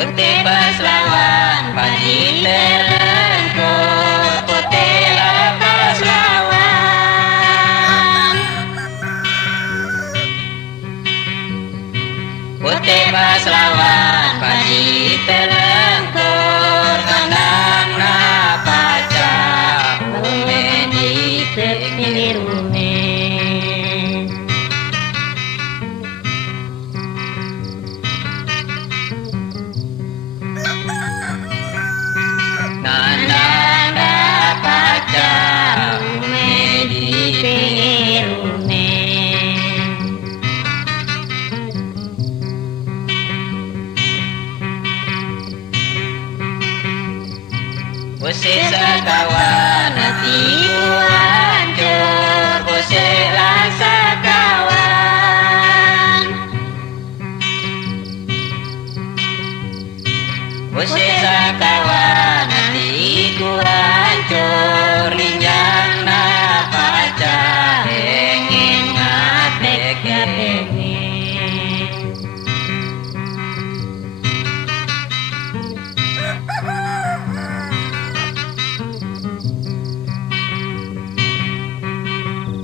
Putih paslawan panji terlengkur, putih paslawan. Putih paslawan panji terlengkur, kandang napaca ume di terpilih rume. Kandang napaca ume di terpilih rume. Usik sekawan hatiku hancur, usiklah sekawan. Usik sekawan hatiku hancur, linjang napaca ingin ngatek pengen.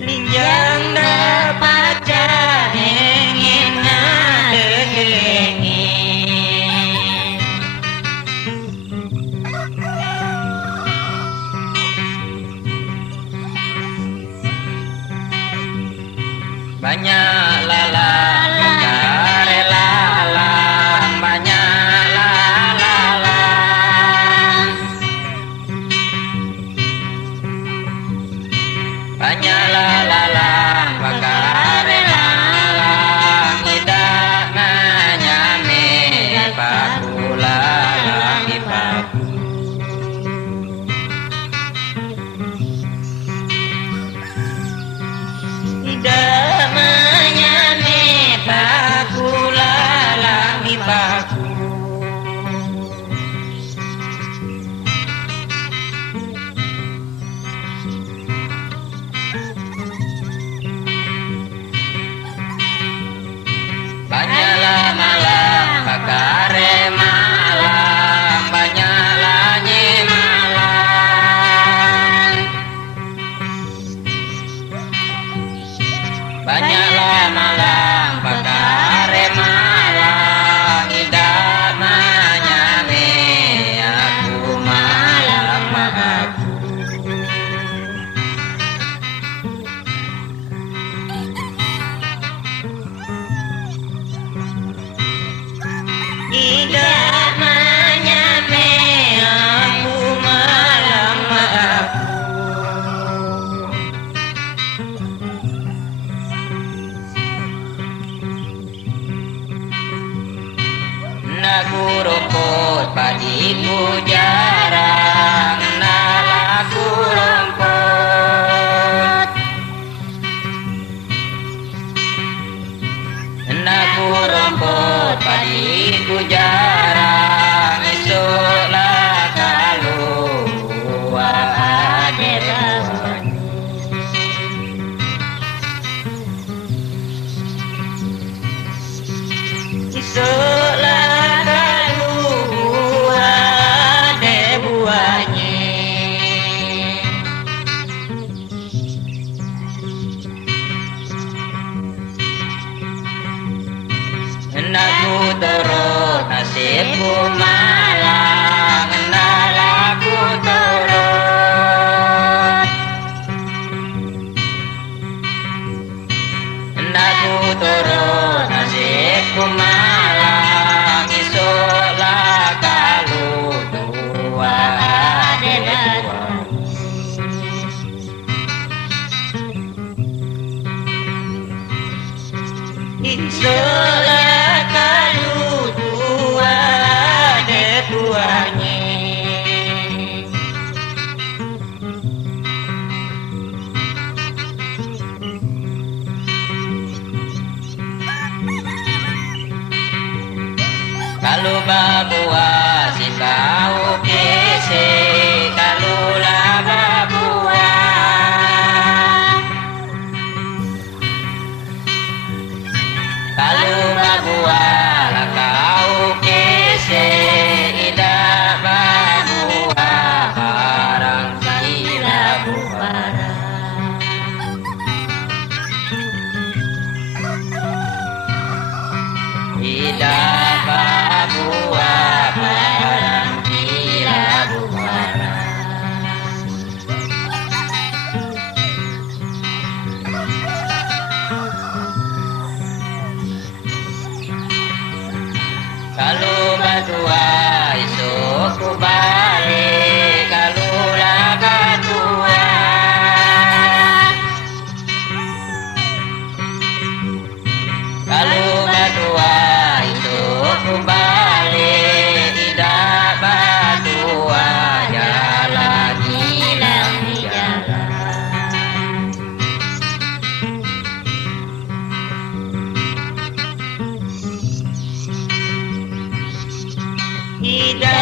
Linjang napaca ingin ngatek pengen. Banyak lalang karela alam, banyak lalang. Banyak lalang karela alam, tidak menyame paku lalang paku. Tidak menyame paku lalang di paku. Banyaklah malam pakare malam, banyaklah nye malam. Banyaklah malam pakare malam, tidak menyame aku malam aku. Tidak menyame aku malam aku. Naku rumput padiku jarang, nalaku rumput. Naku rumput padiku jarang, esoklah keluar ada kawan. Esoklah keluar ada buahnya. Naku turut nasibku malang, nalaku turut. Naku turut nasibku malang, esoklah kalau tua ada dua. Esoklah kalau tua ada tuanya. Kalau babua si kau kese, kalau lah babua. Kalau babua lah kau kese. Ida